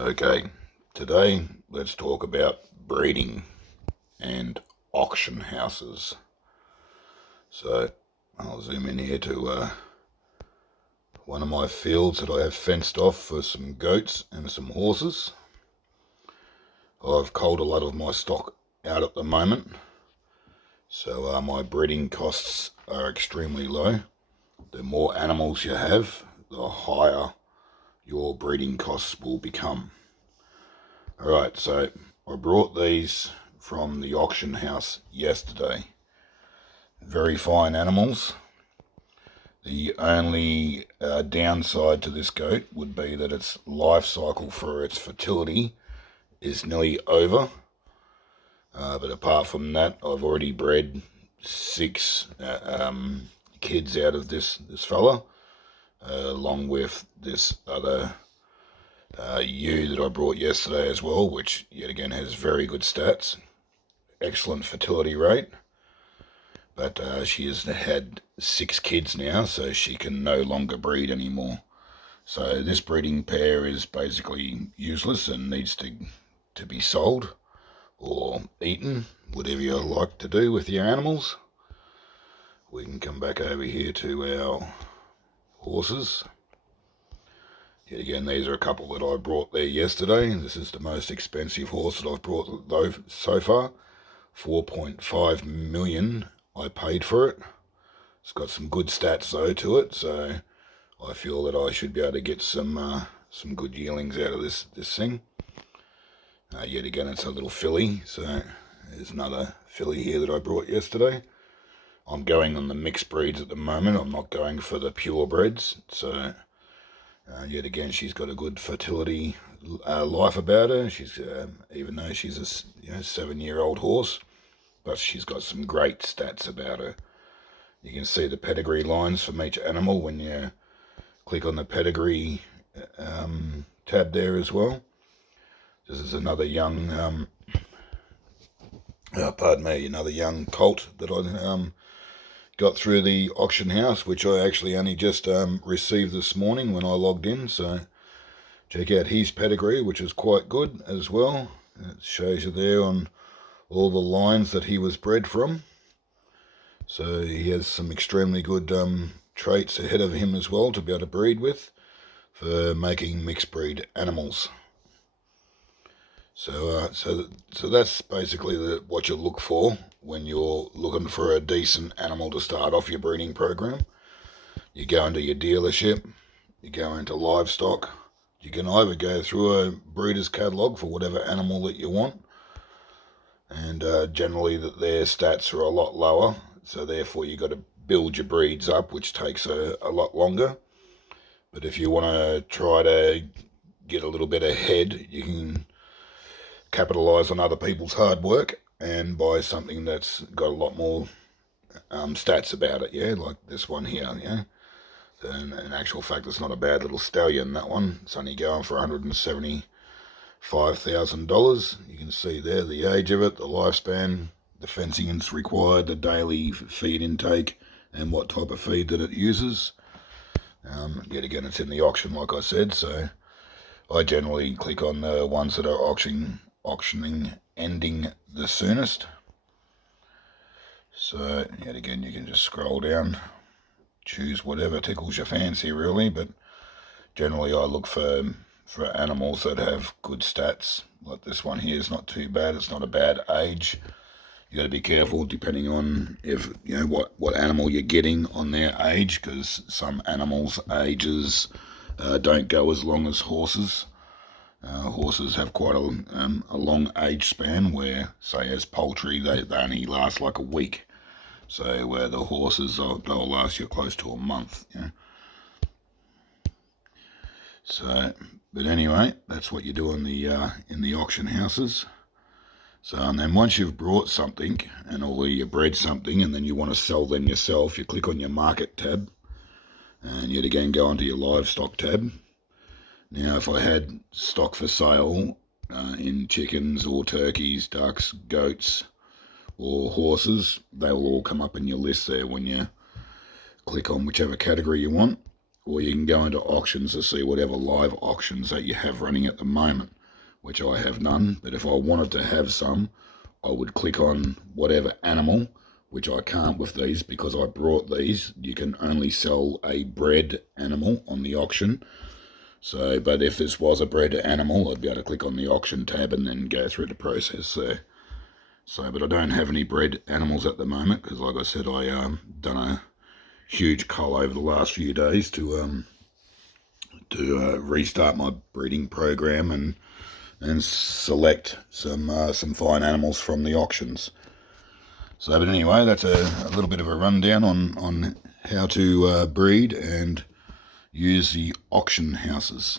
Okay, today let's talk about breeding and auction houses. So I'll zoom in here to one of my fields that I have fenced off for some goats and some horses. I've culled a lot of my stock out at the moment, so my breeding costs are extremely low. The more animals you have, the higher your breeding costs will become. Alright, so I brought these from the auction house yesterday. Very fine animals. The only downside to this goat would be that its life cycle for its fertility is nearly over. But apart from that, I've already bred 6 kids out of this fella, along with this other ewe that I brought yesterday as well, which yet again has very good stats, excellent fertility rate. But she has had 6 kids now, so she can no longer breed anymore. So this breeding pair is basically useless and needs to be sold or eaten, whatever you like to do with your animals. We can come back over here to our horses. Yet again, these are a couple that I brought there yesterday. This is the most expensive horse that I've brought though so far. 4.5 million I paid for it. It's got some good stats though to it, so I feel that I should be able to get some good yearlings out of this thing. Yet again, it's a little filly, so there's another filly here that I brought yesterday. I'm going on the mixed breeds at the moment. I'm not going for the purebreds, so yet again, she's got a good fertility life about her. She's even though she's a 7-year-old horse, but she's got some great stats about her. You can see the pedigree lines from each animal when you click on the pedigree tab there as well. This is another young, another young colt that I got through the auction house, which I actually only just received this morning when I logged in. So check out his pedigree, which is quite good as well. It shows you there on all the lines that he was bred from. So he has some extremely good traits ahead of him as well to be able to breed with for making mixed breed animals. So that's basically what you look for when you're looking for a decent animal to start off your breeding program. You go into your dealership, you go into livestock. You can either go through a breeder's catalogue for whatever animal that you want, and generally their stats are a lot lower, so therefore you got to build your breeds up, which takes a lot longer. But if you want to try to get a little bit ahead, you can capitalise on other people's hard work and buy something that's got a lot more stats about it, yeah, like this one here, yeah. And in actual fact, it's not a bad little stallion, that one. It's only going for $175,000. You can see there the age of it, the lifespan, the fencing it's required, the daily feed intake, and what type of feed that it uses. Yet again, it's in the auction, like I said, so I generally click on the ones that are auctioning ending the soonest. So yet again, you can just scroll down, choose whatever tickles your fancy really, but generally I look for animals that have good stats. Like this one here is not too bad. It's not a bad age. You got to be careful depending on if what animal you're getting on their age, because some animals' ages don't go as long as horses. Horses have quite a long age span where, say, as poultry, they only last like a week. So where the horses, they'll last you close to a month. So, but anyway, that's what you do in the auction houses. So, and then once you've brought something, or you bred something, and then you want to sell them yourself, you click on your market tab, and yet again go onto your livestock tab. Now, if I had stock for sale in chickens or turkeys, ducks, goats, or horses, they will all come up in your list there when you click on whichever category you want. or you can go into auctions to see whatever live auctions that you have running at the moment, which I have none. But if I wanted to have some, I would click on whatever animal, which I can't with these because I brought these. You can only sell a bred animal on the auction. So, but if this was a bred animal, I'd be able to click on the auction tab and then go through the process there. So, but I don't have any bred animals at the moment because, like I said, I done a huge cull over the last few days to restart my breeding program and select some fine animals from the auctions. So, but anyway, that's a little bit of a rundown on how to breed and use the auction houses.